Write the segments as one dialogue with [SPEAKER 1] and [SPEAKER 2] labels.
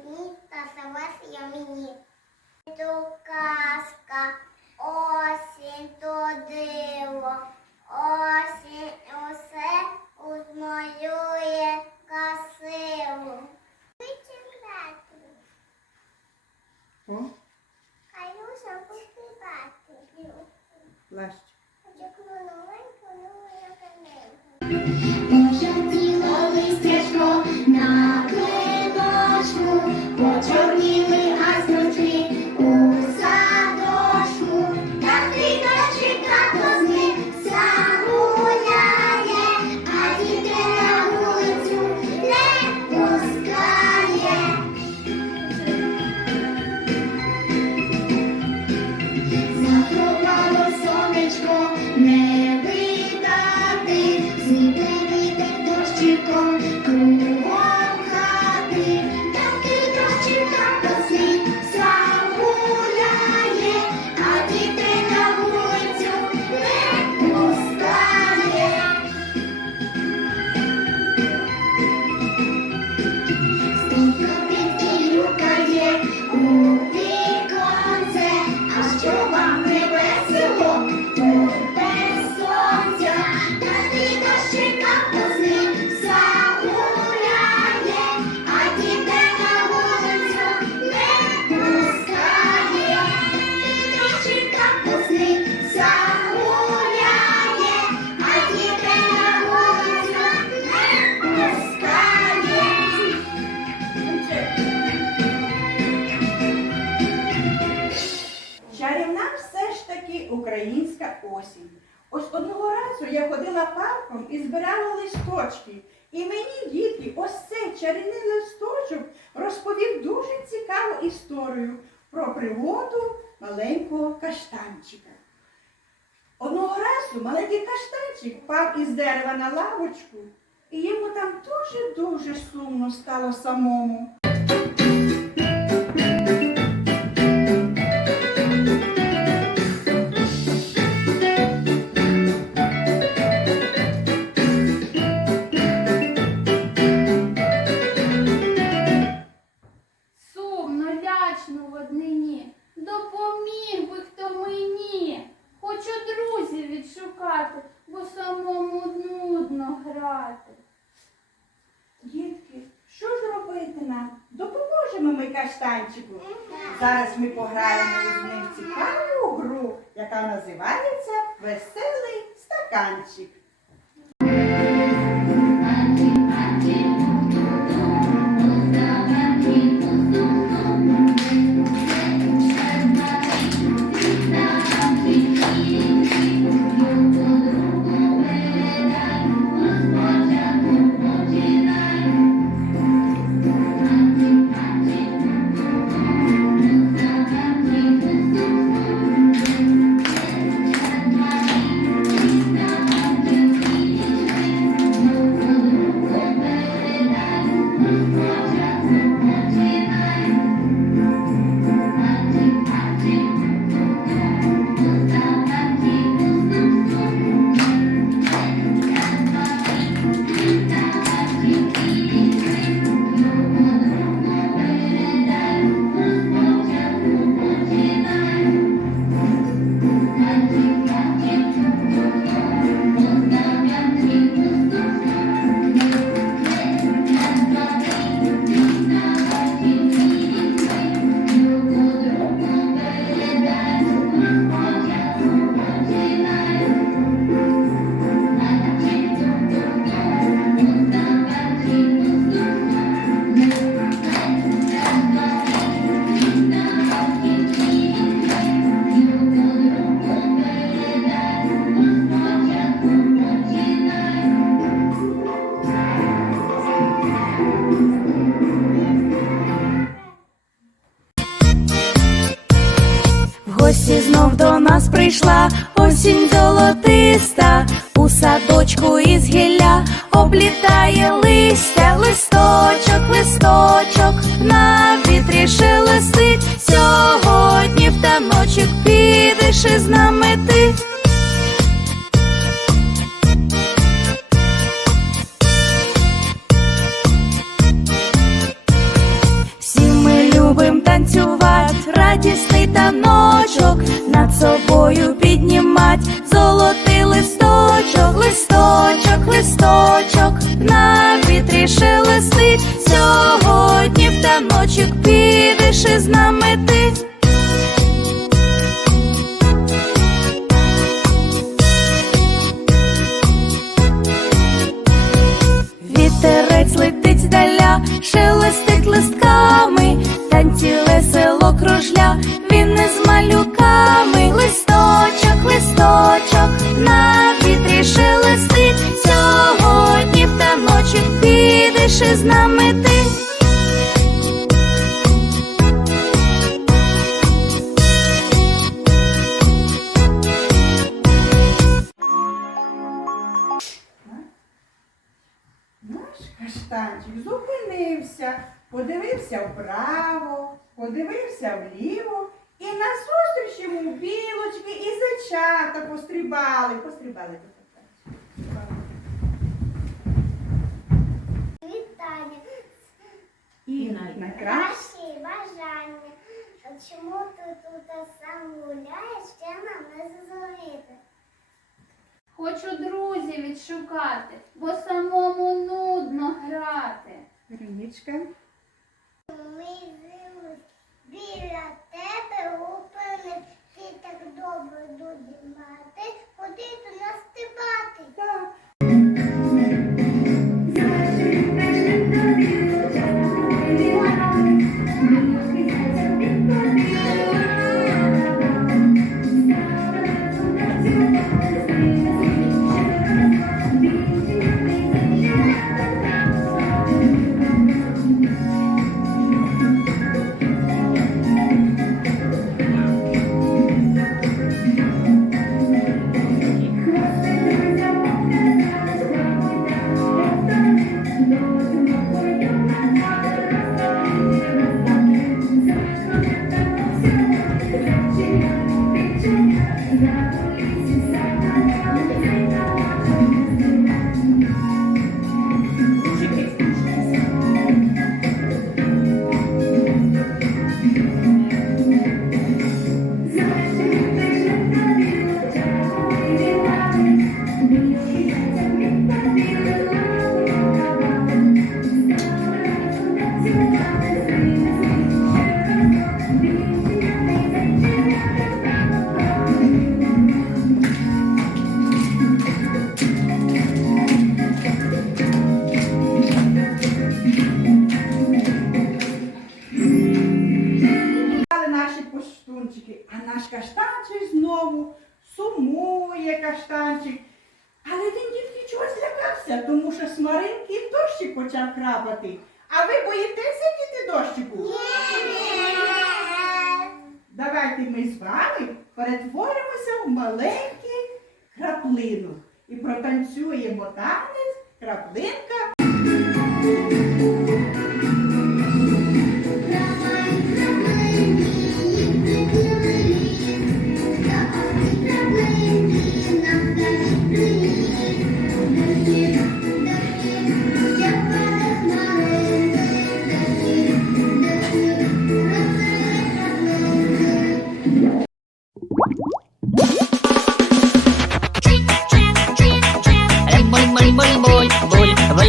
[SPEAKER 1] стайні, та завес я мені. То казка, осінь то диво, осінь усе узмалює красиво.
[SPEAKER 2] О,
[SPEAKER 1] Каюша поспівати.
[SPEAKER 2] лащ.
[SPEAKER 1] Очікну новеньку, нову каненьку.
[SPEAKER 3] Пожовтіло
[SPEAKER 2] все ж таки українська осінь. Ось одного разу я ходила парком і збирала листочки. І мені, дітки, ось цей чарівний листочок розповів дуже цікаву історію про пригоду маленького каштанчика. Одного разу маленький каштанчик впав із дерева на лавочку, і йому там дуже-дуже сумно стало самому.
[SPEAKER 4] Відшукати, бо самому нудно грати.
[SPEAKER 2] Дітки, що ж робити нам? Допоможемо ми каштанчику. Зараз ми пограємо з ним цікаву гру, яка називається Веселий стаканчик. Подивився вправо, подивився вліво, і назустріч йому білочки і зайчата пострибали, пострибали.
[SPEAKER 1] Вітання.
[SPEAKER 2] І найкраще.
[SPEAKER 1] Наші бажання. Чому ти тут сам гуляєш, ще нам не зрозуміти.
[SPEAKER 4] Хочу друзів відшукати, бо самому нудно грати.
[SPEAKER 2] Веронічка. Amazing. Каштанчик знову сумує каштанчик. Але він дітки чогось злякався, тому що смаринки дощик почав крапати. А ви боїтеся діти дощику? Давайте ми з вами перетворимося в маленьку краплину і протанцюємо танець краплинка.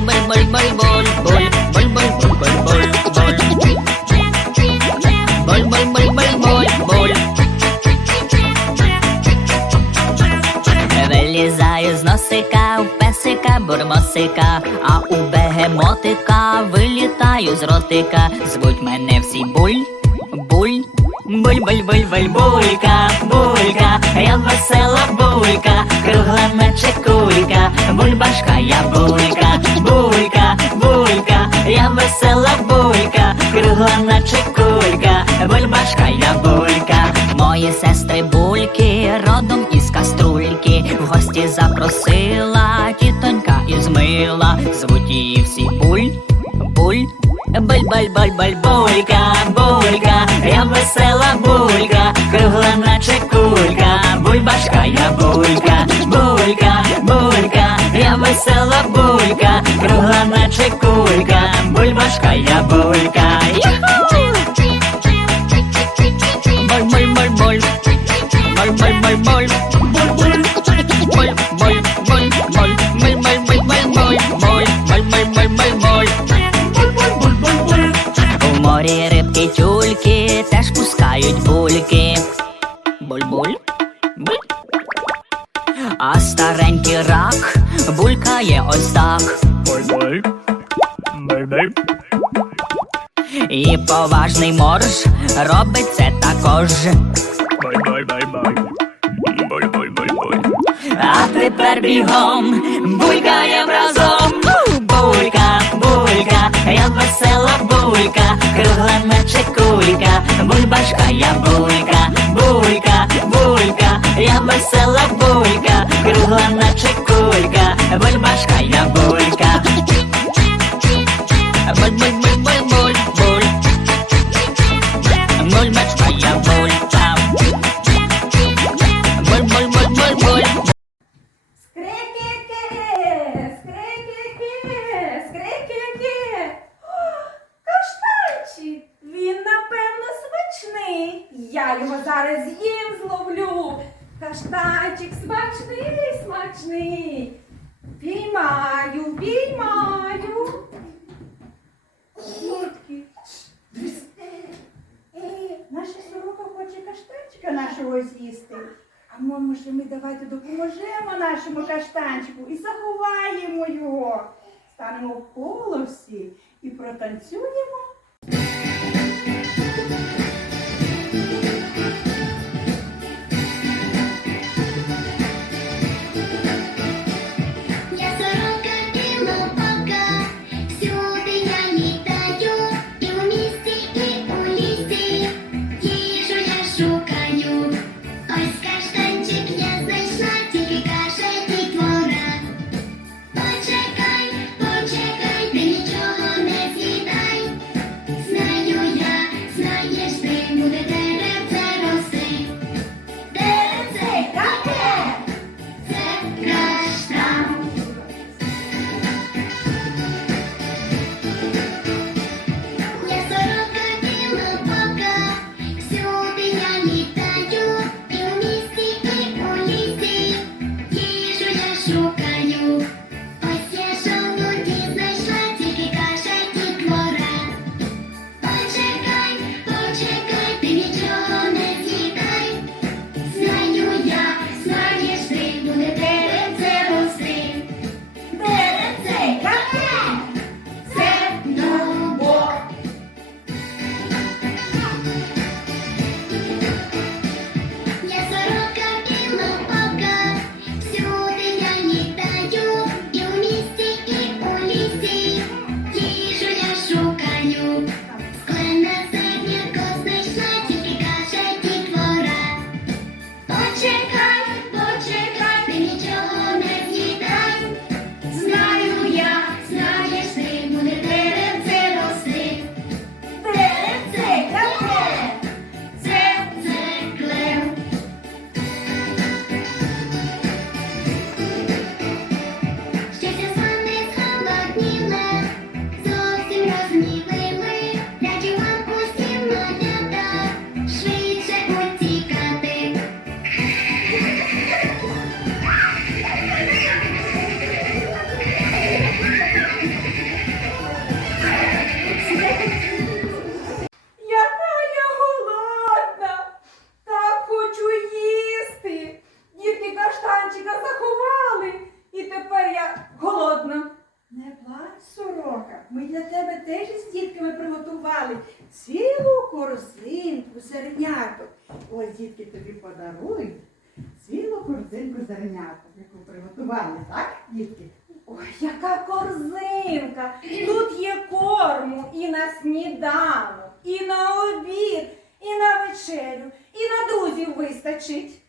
[SPEAKER 5] Bol bol bol bol bol bol bol bol bol bol bol bol bol bol bol bol bol bol Вилізаю з носика, у песика бурмосика, а у бегемотика вилітаю з ротика. Звуть мене всі буль, буль, буль, буль, буль, булька, булька, я весела булька, кругла наче кулька, бульбашка, я булька, булька, булька, я весела булька, кругла наче кулька, бульбашка, я булька, мої сестри бульки, родом із каструльки, в гості запросила тітонька із мила, звуть її всі буль, буль. Буль, буль, буль, буль, булька, я весела булька, кругла наче кулька, бульбашка, я булька, булька, булька, я весела булька, кругла наче кулька, бульбашка, я булька. Буль, буль, буль, буль. Буль, буль, буль, бульки. Буль-буль, буль. А старенький рак булькає ось так. І поважний морж робить це також. А тепер бігом булькаєм разом. Булька, я весела булька, кругла наче кулька, бульбашка я булька, булька, булька, я весела булька, кругла наче кулька,
[SPEAKER 3] зараз з'їм зловлю. Каштанчик смачний, смачний. Піймаю, піймаю. Дітки, Наша сорока хоче каштанчика нашого з'їсти. А може ми давайте допоможемо нашому каштанчику і заховаємо його. Станемо в коло всі і протанцюємо. Подарують цілу корзинку зерняток, яку приготували, так, дітки? Ой, яка корзинка! Тут є корму і на сніданок, і на обід, і на вечерю, і на друзів вистачить.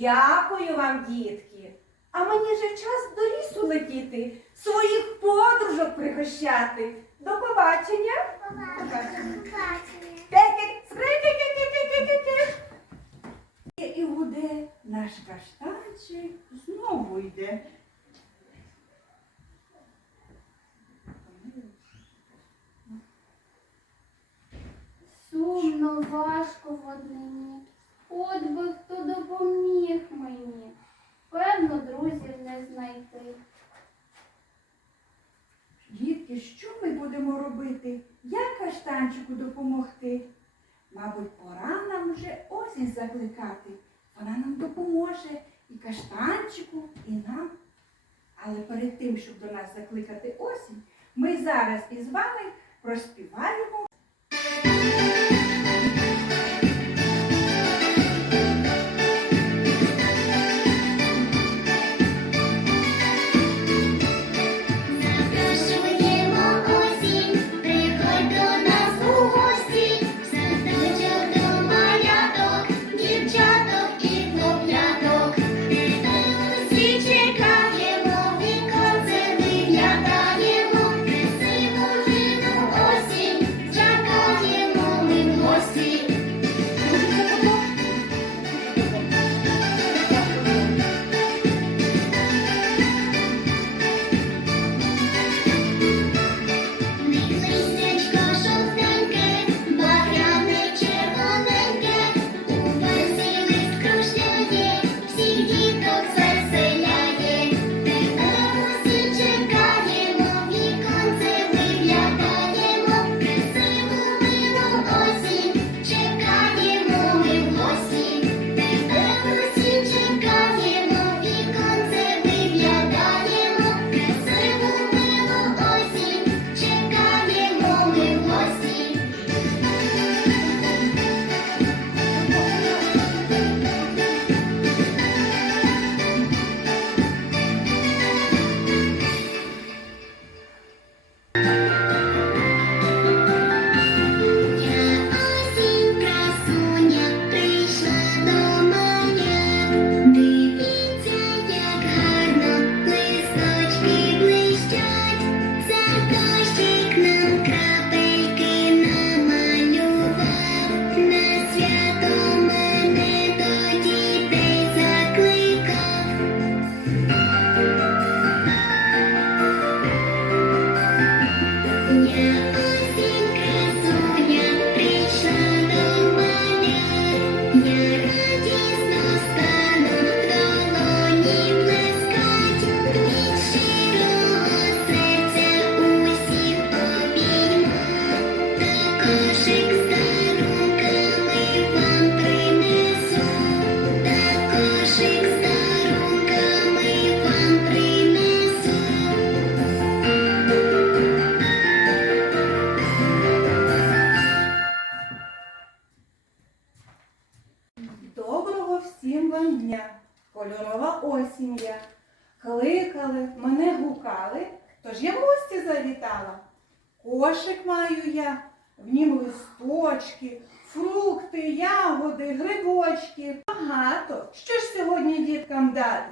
[SPEAKER 3] Дякую вам, дітки. А мені вже час до лісу летіти, своїх подружок пригощати. До побачення.
[SPEAKER 1] Побачення.
[SPEAKER 3] Ке-ке, скрики-ке-ке-ке-ке-ке. І гуде наш каштанчик знову йде.
[SPEAKER 4] Сумно, важко в однині. От би хто допоміг мені. Певно, друзів не знайти.
[SPEAKER 3] Дітки, що ми будемо робити? Як каштанчику допомогти? Мабуть, пора нам вже осінь закликати. Вона нам допоможе і каштанчику, і нам. Але перед тим, щоб до нас закликати осінь, ми зараз із вами проспіваємо again. є, в нім листочки, фрукти, ягоди, грибочки. Багато. Що ж сьогодні діткам дати?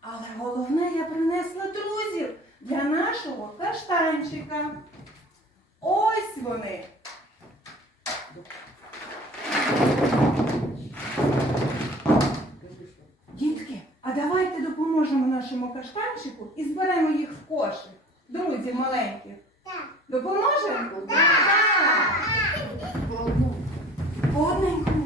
[SPEAKER 3] Але головне, я принесла друзів для нашого каштанчика. Ось вони. Дітки, а давайте допоможемо нашому каштанчику і зберемо їх в кошик. Друзі
[SPEAKER 2] маленьких.
[SPEAKER 3] Допоможемо? Так!
[SPEAKER 4] Одненько.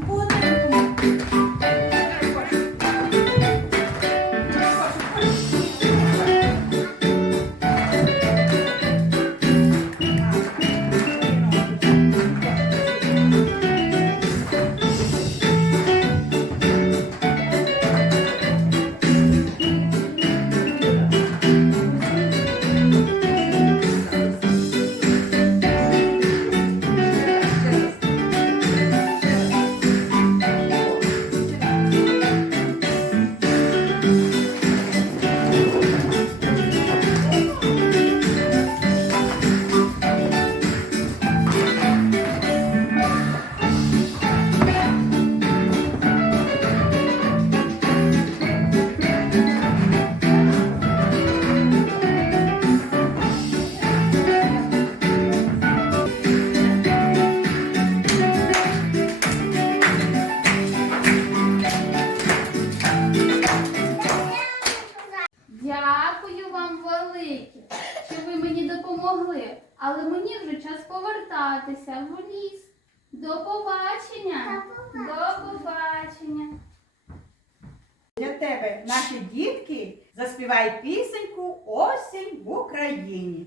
[SPEAKER 4] побачення. До побачення.
[SPEAKER 3] Для тебе наші дітки заспівають пісеньку осінь в Україні.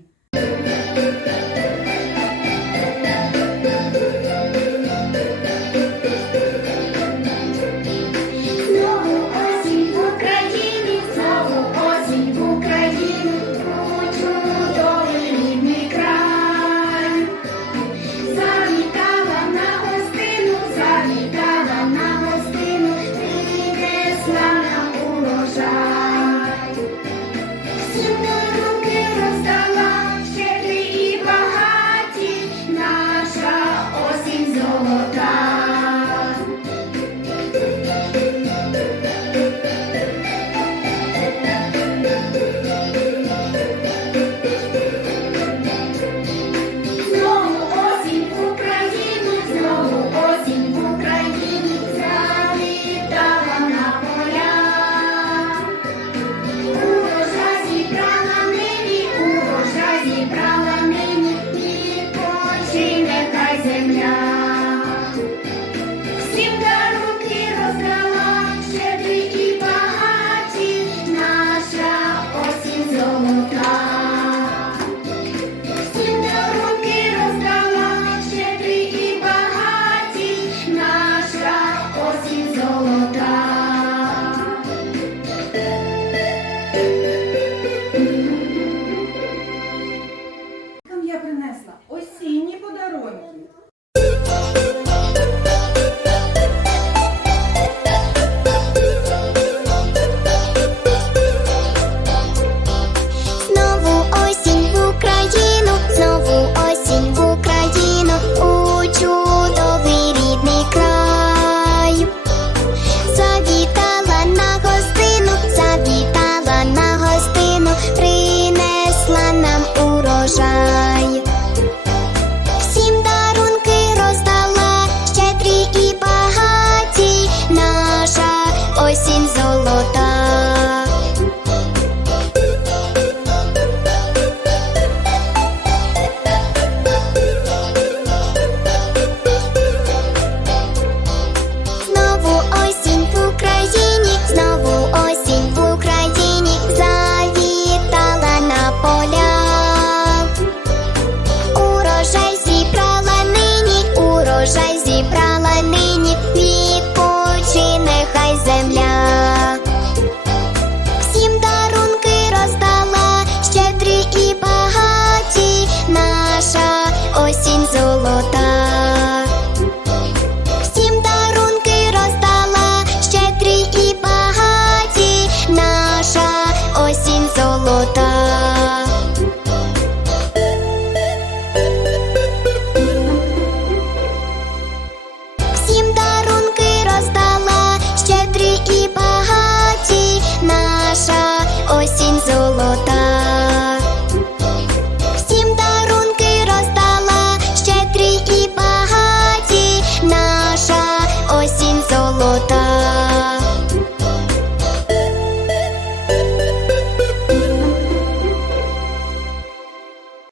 [SPEAKER 6] і багаті,
[SPEAKER 7] наша осінь золота.